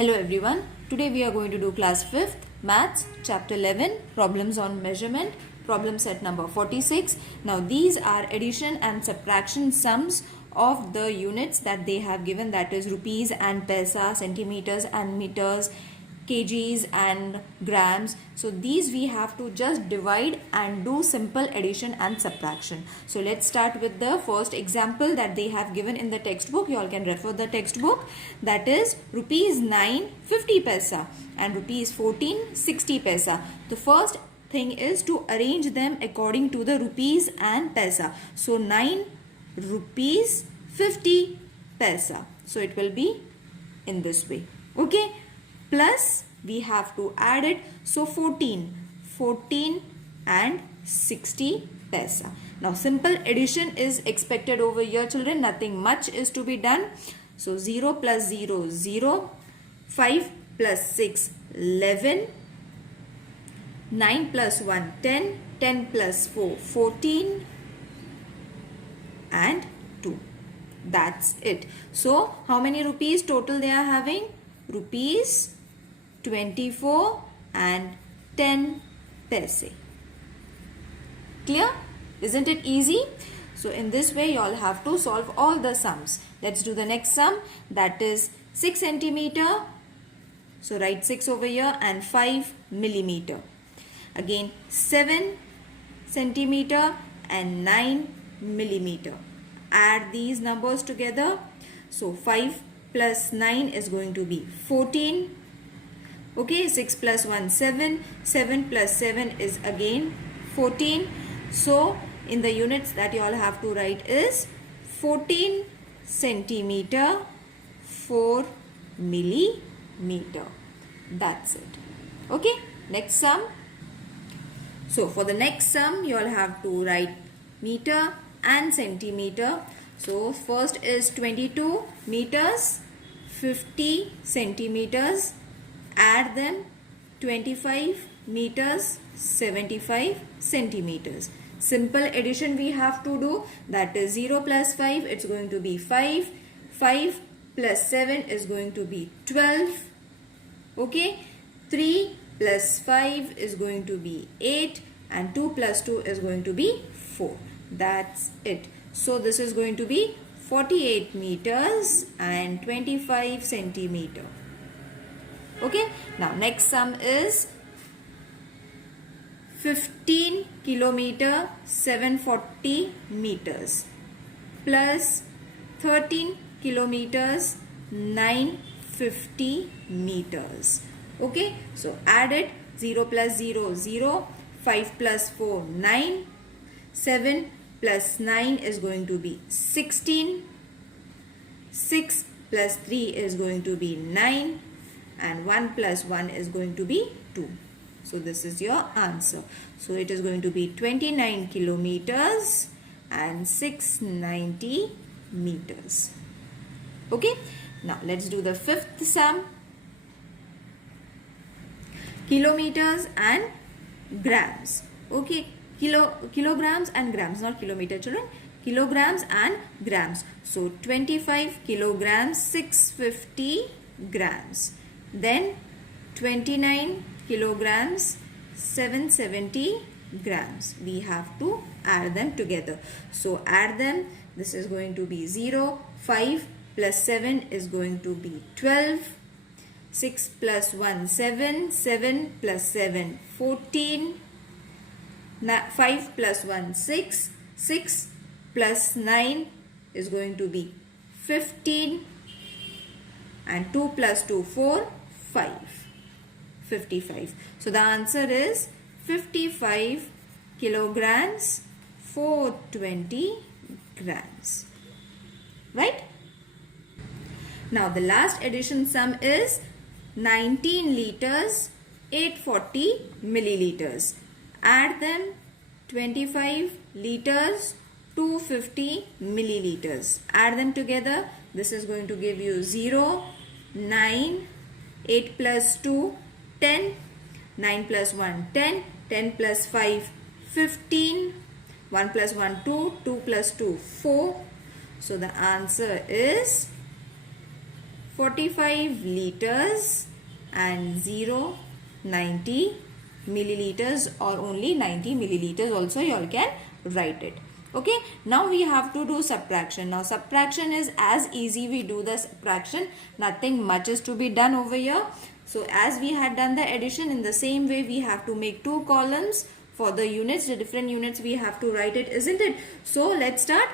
Hello everyone. Today we are going to do class 5th maths chapter 11 problems on measurement, problem set number 46. Now these are addition and subtraction sums of the units that they have given, that is rupees and paisa, centimeters and meters, kgs and grams. So these we have to just divide and do simple addition and subtraction. So let's start with the first example that they have given in the textbook. You all can refer the textbook. That is rupees 9 50 paisa and rupees 14 60 paisa. The first thing is to arrange them according to the rupees and paisa. So 9 rupees 50 paisa. So it will be in this way. Okay. Plus we have to add it. So 14 and 60 paisa. Now simple addition is expected over here, children. Nothing much is to be done. So 0 plus 0 0, 5 plus 6 11, 9 plus 1 10, 10 plus 4 14 and 2. That's it. So how many rupees total they are having? Rupees 24 and 10 paise. Clear? Isn't it easy? So in this way you all have to solve all the sums. Let's do the next sum, that is 6 centimeter. So write 6 over here and 5 millimeter. Again 7 centimeter and 9 millimeter. Add these numbers together. So 5 plus 9 is going to be 14. Okay, 6 plus 1 7, 7 plus 7 is again 14. So in the units that you all have to write is 14 centimeter 4 millimeter. That's it. Okay, next sum. So for the next sum you all have to write meter and centimeter. So first is 22 meters 50 centimeters. Add them, 25 meters 75 centimeters. Simple addition we have to do, that is 0 plus 5, it's going to be 5. 5 plus 7 is going to be 12. Okay, 3 plus 5 is going to be 8 and 2 plus 2 is going to be 4. That's it. So this is going to be 48 meters and 25 centimeter. Okay, now next sum is 15 kilometer 740 meters plus 13 kilometers 950 meters. Okay, so add it. 0 plus 0 0, 5 plus 4 9, 7 plus 9 is going to be 16, 6 plus 3 is going to be 9 and 1 plus 1 is going to be 2. So this is your answer. So it is going to be 29 kilometers and 690 meters. Okay, now let's do the fifth sum. Kilometers and grams. Okay, kilograms and grams, not kilometer, children. Kilograms and grams. So 25 kilograms 650 grams. Then 29 kilograms 770 grams. We have to add them together. So add them. This is going to be 0. 5 plus 7 is going to be 12. 6 plus 1 7. 7 plus 7 14. 5 plus 1 6. 6 plus 9 is going to be 15. And 2 plus 2 4. 5. 55. So the answer is 55 kilograms 420 grams. Right? Now the last addition sum is 19 liters 840 milliliters. Add them. 25 liters 250 milliliters. Add them together. This is going to give you 0, 9, 8 plus 2, 10, 9 plus 1, 10, 10 plus 5, 15, 1 plus 1, 2, 2 plus 2, 4. So the answer is 45 liters and 0, 90 milliliters, or only 90 milliliters also you all can write it. Okay, now we have to do subtraction. Now subtraction is as easy, we do the subtraction, nothing much is to be done over here. So as we had done the addition, in the same way we have to make two columns for the units, the different units we have to write it, isn't it? So let's start.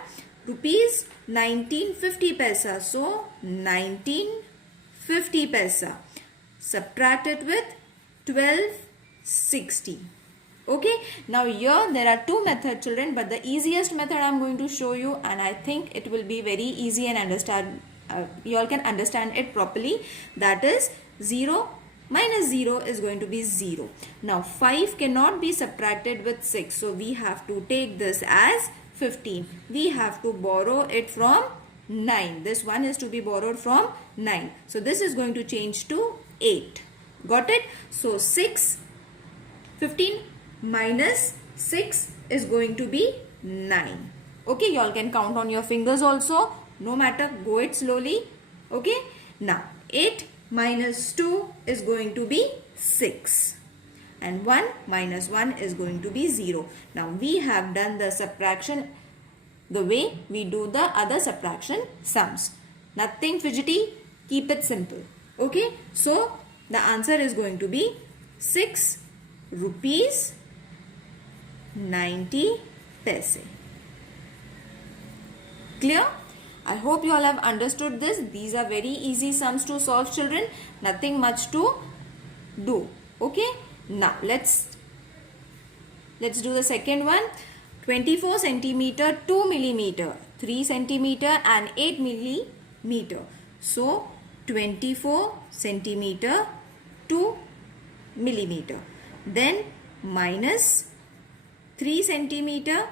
Rupees 1950 paisa. So 1950 paisa. Subtract it with 1260. Okay, now here there are two methods, children, but the easiest method I am going to show you, and I think it will be very easy and understand. You all can understand it properly. That is 0 minus 0 is going to be 0. Now 5 cannot be subtracted with 6, so we have to take this as 15. We have to borrow it from 9. This one is to be borrowed from 9. So this is going to change to 8. Got it? So 15 minus 6 is going to be 9. Okay, you all can count on your fingers also. No matter, go it slowly. Okay, now 8 minus 2 is going to be 6. And 1 minus 1 is going to be 0. Now we have done the subtraction the way we do the other subtraction sums. Nothing fidgety, keep it simple. Okay, so the answer is going to be 6 rupees 90 paise. Clear? I hope you all have understood this. These are very easy sums to solve, children. Nothing much to do. Okay. Now let's do the second one. 24 centimeter, 2 millimeter, 3 centimeter and 8 millimeter. So 24 centimeter, 2 millimeter. Then minus 3 centimeter,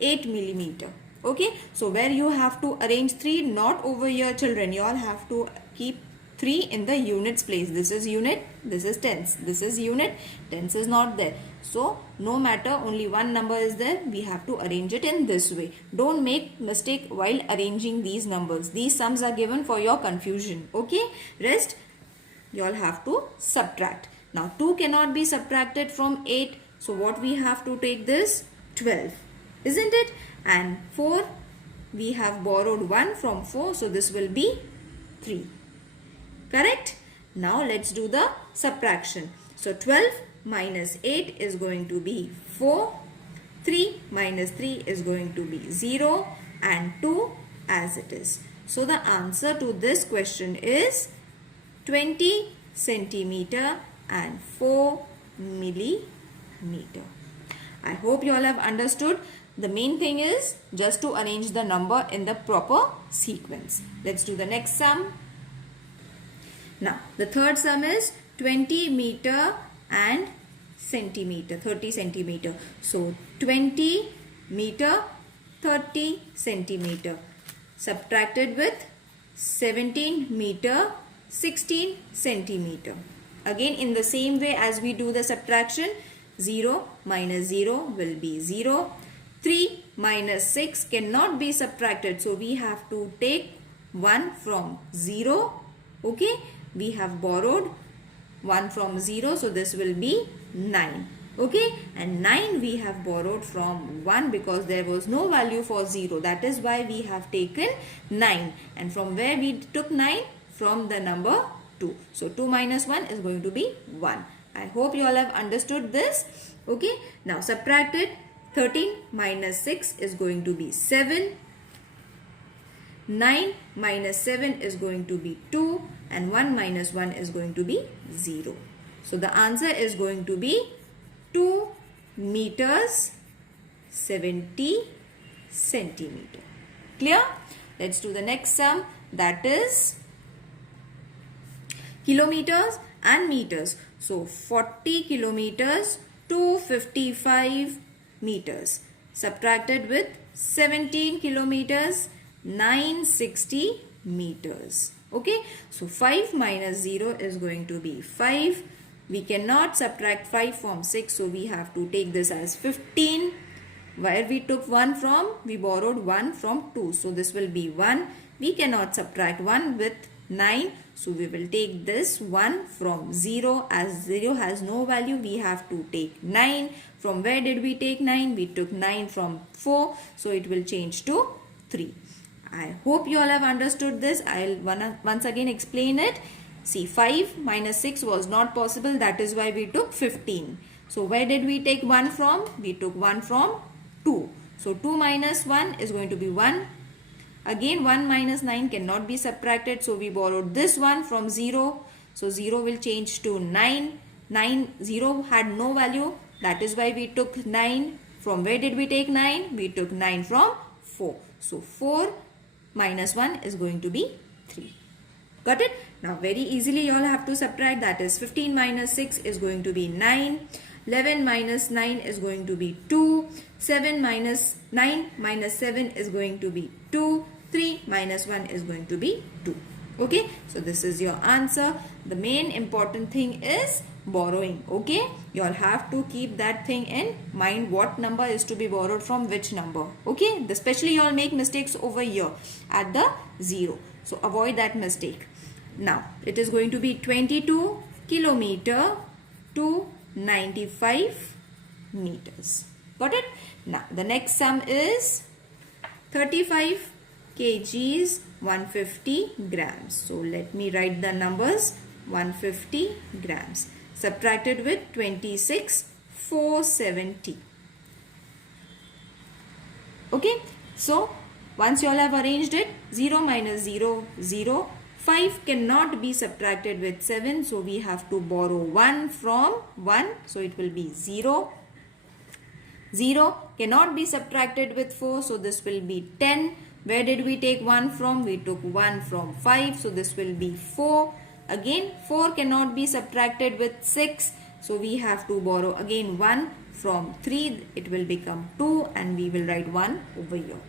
8 millimeter. Okay, so where you have to arrange 3, not over here, children. You all have to keep 3 in the units place. This is unit, this is tens. This is unit, tens is not there. So no matter, only one number is there. We have to arrange it in this way. Don't make mistake while arranging these numbers. These sums are given for your confusion. Okay, rest you all have to subtract. Now 2 cannot be subtracted from 8. So what we have to take this? 12. Isn't it? And 4, we have borrowed 1 from 4. So this will be 3. Correct? Now let's do the subtraction. So 12 minus 8 is going to be 4. 3 minus 3 is going to be 0. And 2 as it is. So the answer to this question is 20 centimeter and 4 millimeter. I hope you all have understood. The main thing is just to arrange the number in the proper sequence. Let's do the next sum. Now, the third sum is 20 meter and centimeter, 30 centimeter. So, 20 meter, 30 centimeter. Subtracted with 17 meter, 16 centimeter. Again, in the same way as we do the subtraction, 0 minus 0 will be 0. 3 minus 6 cannot be subtracted. So, we have to take 1 from 0. Okay. We have borrowed 1 from 0. So, this will be 9. Okay. And 9 we have borrowed from 1 because there was no value for 0. That is why we have taken 9. And from where we took 9? From the number 2. So, 2 minus 1 is going to be 1. I hope you all have understood this. Okay. Now, subtract it. 13 minus 6 is going to be 7. 9 minus 7 is going to be 2. And 1 minus 1 is going to be 0. So, the answer is going to be 2 meters 70 centimeter. Clear? Let's do the next sum. That is kilometers and meters. So, 40 kilometers, 255 meters. Subtracted with 17 kilometers, 960 meters. Okay. So, 5 minus 0 is going to be 5. We cannot subtract 5 from 6. So, we have to take this as 15. Where we took 1 from? We borrowed 1 from 2. So, this will be 1. We cannot subtract 1 with 9. So we will take this 1 from 0. As 0 has no value, we have to take 9. From where did we take 9? We took 9 from 4. So it will change to 3. I hope you all have understood this. I'll once again explain it. See, 5 minus 6 was not possible. That is why we took 15. So where did we take 1 from? We took 1 from 2. So 2 minus 1 is going to be 1. Again 1 minus 9 cannot be subtracted. So we borrowed this one from 0. So 0 will change to 9. 0 had no value. That is why we took 9. From where did we take 9? We took 9 from 4. So 4 minus 1 is going to be 3. Got it? Now very easily you all have to subtract. That is 15 minus 6 is going to be 9. 11 minus 9 is going to be 2. 7 minus 9 minus 7 is going to be 2. 3 minus 1 is going to be 2. Okay, so this is your answer. The main important thing is borrowing. Okay, you all have to keep that thing in mind, what number is to be borrowed from which number. Okay, especially you all make mistakes over here at the 0. So avoid that mistake. Now it is going to be 22 kilometer to 95 meters. Got it? Now the next sum is 35 kgs 150 grams. So let me write the numbers. 150 grams subtracted with 26 470. Okay, so once you all have arranged it, 0 minus 0 0. 5 cannot be subtracted with 7, so we have to borrow 1 from 1, so it will be 0. 0 cannot be subtracted with 4, so this will be 10. Where did we take 1 from? We took 1 from 5, so this will be 4. Again 4 cannot be subtracted with 6, so we have to borrow again 1 from 3. It will become 2 and we will write 1 over here.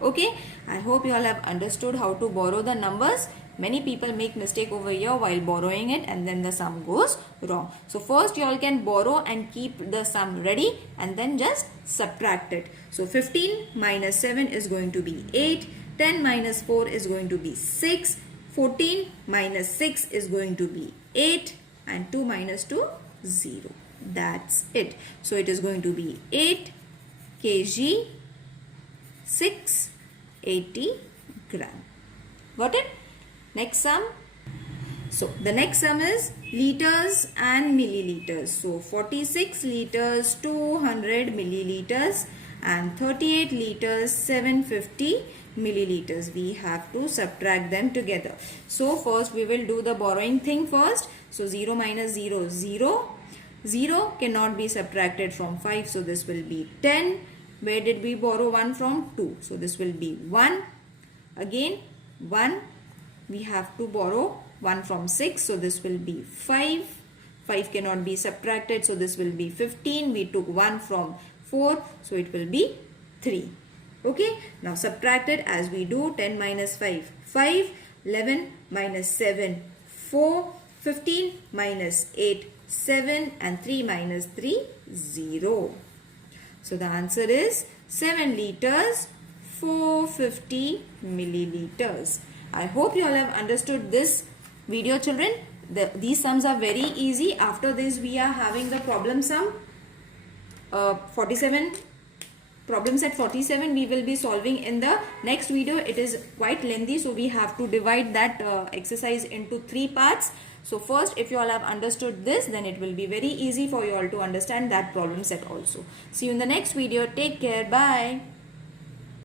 Okay, I hope you all have understood how to borrow the numbers. Many people make mistake over here while borrowing it and then the sum goes wrong. So first you all can borrow and keep the sum ready and then just subtract it. So 15 minus 7 is going to be 8. 10 minus 4 is going to be 6. 14 minus 6 is going to be 8. And 2 minus 2, 0. That's it. So it is going to be 8 kg 680 gram. Got it? Next sum. So the next sum is liters and milliliters. So 46 liters 200 milliliters and 38 liters 750 milliliters. We have to subtract them together. So first we will do the borrowing thing first. So 0 minus 0 0. 0 cannot be subtracted from 5, so this will be 10. Where did we borrow 1 from? 2. So this will be 1. Again 1. We have to borrow 1 from 6. So this will be 5. 5 cannot be subtracted. So this will be 15. We took 1 from 4. So it will be 3. Okay. Now subtract it as we do. 10 minus 5. 5. 11 minus 7. 4. 15 minus 8. 7. And 3 minus 3. 0. So the answer is 7 liters 450 milliliters. I hope you all have understood this video, children. These sums are very easy. After this we are having the problem sum 47. Problem set 47 we will be solving in the next video. It is quite lengthy, so we have to divide that exercise into 3 parts. So first, if you all have understood this, then it will be very easy for you all to understand that problem set also. See you in the next video. Take care. Bye.